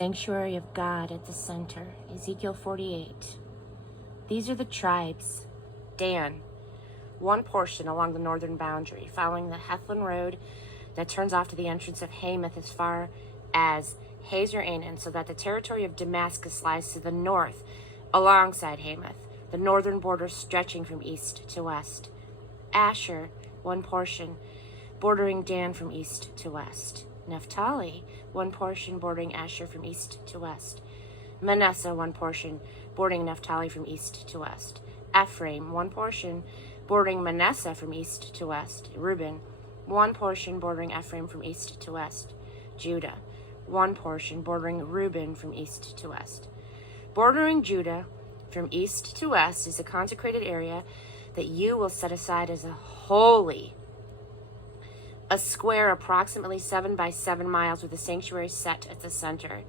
Sanctuary of God at the center, Ezekiel 48. These are the tribes. Dan, one portion along the northern boundary, following the Hethlon road that turns off to the entrance of Hamath as far as Hazer Anan, so that the territory of Damascus lies to the north, alongside Hamath, the northern border stretching from east to west. Asher, one portion, bordering Dan from east to west. Naphtali, one portion bordering Asher from east to west. Manasseh, one portion bordering Naphtali from east to west. Ephraim, one portion bordering Manasseh from east to west. Reuben, one portion bordering Ephraim from east to west. Judah, one portion bordering Reuben from east to west. Bordering Judah from east to west is a consecrated area that you will set aside as a holy, a square approximately 7 by 7 miles with a sanctuary set at the center.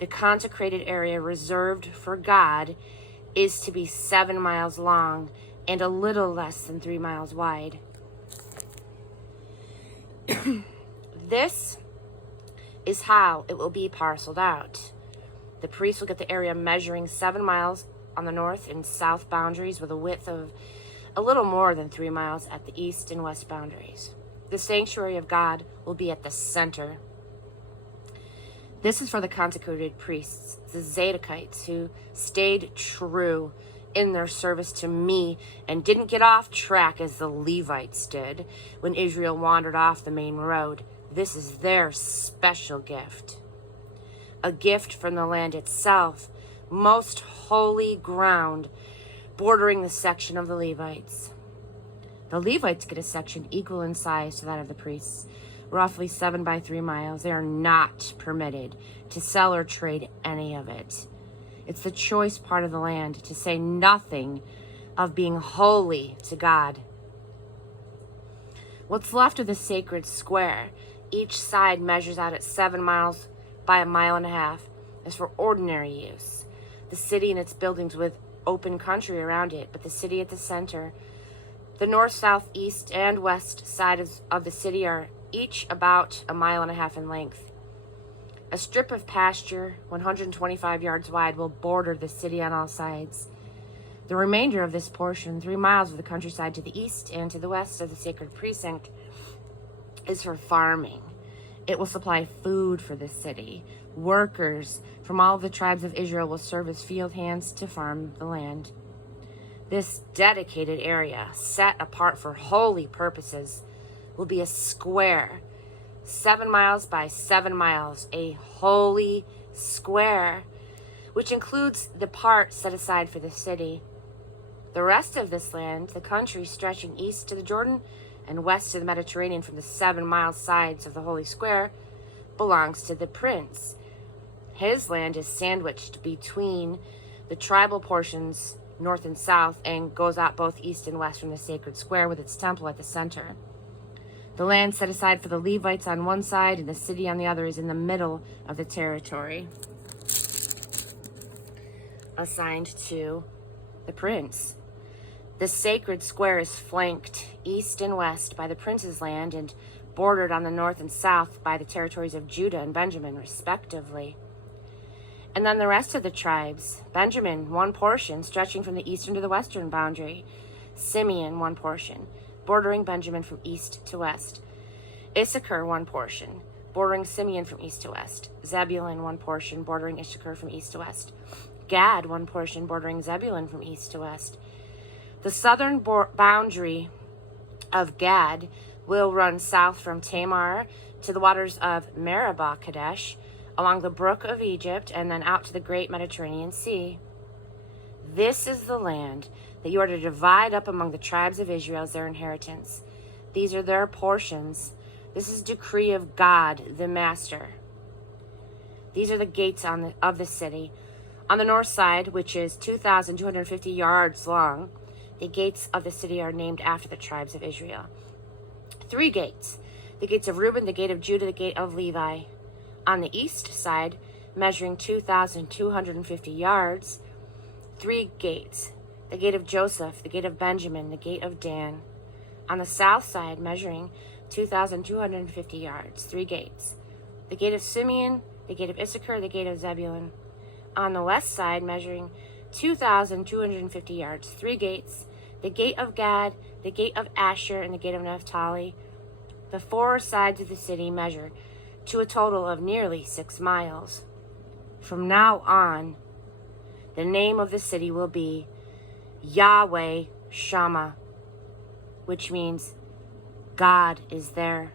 The consecrated area reserved for God is to be 7 miles long and a little less than 3 miles wide. This is how it will be parceled out. The priest will get the area measuring 7 miles on the north and south boundaries with a width of a little more than 3 miles at the east and west boundaries. The sanctuary of God will be at the center. This is for the consecrated priests, the Zadokites, who stayed true in their service to me and didn't get off track as the Levites did when Israel wandered off the main road. This is their special gift. A gift from the land itself, most holy ground, bordering the section of the Levites. The Levites get a section equal in size to that of the priests, roughly 7 by 3 miles. They are not permitted to sell or trade any of it. It's the choice part of the land, to say nothing of being holy to God. What's left of the sacred square, each side measures out at 7 miles by 1.5 miles, is for ordinary use. The city and its buildings with open country around it, but the city at the center, the north, south, east, and west sides of the city are each about 1.5 miles in length. A strip of pasture, 125 yards wide, will border the city on all sides. The remainder of this portion, 3 miles of the countryside to the east and to the west of the sacred precinct, is for farming. It will supply food for the city. Workers from all of the tribes of Israel will serve as field hands to farm the land. This dedicated area, set apart for holy purposes, will be a square, 7 miles by 7 miles, a holy square, which includes the part set aside for the city. The rest of this land, the country stretching east to the Jordan and west to the Mediterranean from the 7 mile sides of the holy square, belongs to the prince. His land is sandwiched between the tribal portions north and south and goes out both east and west from the sacred square with its temple at the center. The land set aside for the Levites on one side and the city on the other is in the middle of the territory assigned to the prince. The sacred square is flanked east and west by the prince's land and bordered on the north and south by the territories of Judah and Benjamin, respectively. And then the rest of the tribes: Benjamin, one portion, stretching from the eastern to the western boundary. Simeon, one portion, bordering Benjamin from east to west. Issachar, one portion, bordering Simeon from east to west. Zebulun, one portion, bordering Issachar from east to west. Gad, one portion, bordering Zebulun from east to west. The southern boundary of Gad will run south from Tamar to the waters of Meribah Kadesh, along the brook of Egypt, and then out to the great Mediterranean Sea. This is the land that you are to divide up among the tribes of Israel as their inheritance. These are their portions. This is decree of God, the Master. These are the gates of the city. On the north side, which is 2,250 yards long, the gates of the city are named after the tribes of Israel. 3 gates: the gates of Reuben, the gate of Judah, the gate of Levi. On the east side, measuring 2,250 yards, 3 gates: the gate of Joseph, the gate of Benjamin, the gate of Dan. On the south side, measuring 2,250 yards, 3 gates: the gate of Simeon, the gate of Issachar, the gate of Zebulun. On the west side, measuring 2,250 yards, 3 gates, the gate of Gad, the gate of Asher, and the gate of Naphtali. The 4 sides of the city measure to a total of nearly 6 miles. From now on, the name of the city will be Yahweh Shammah, which means God is there.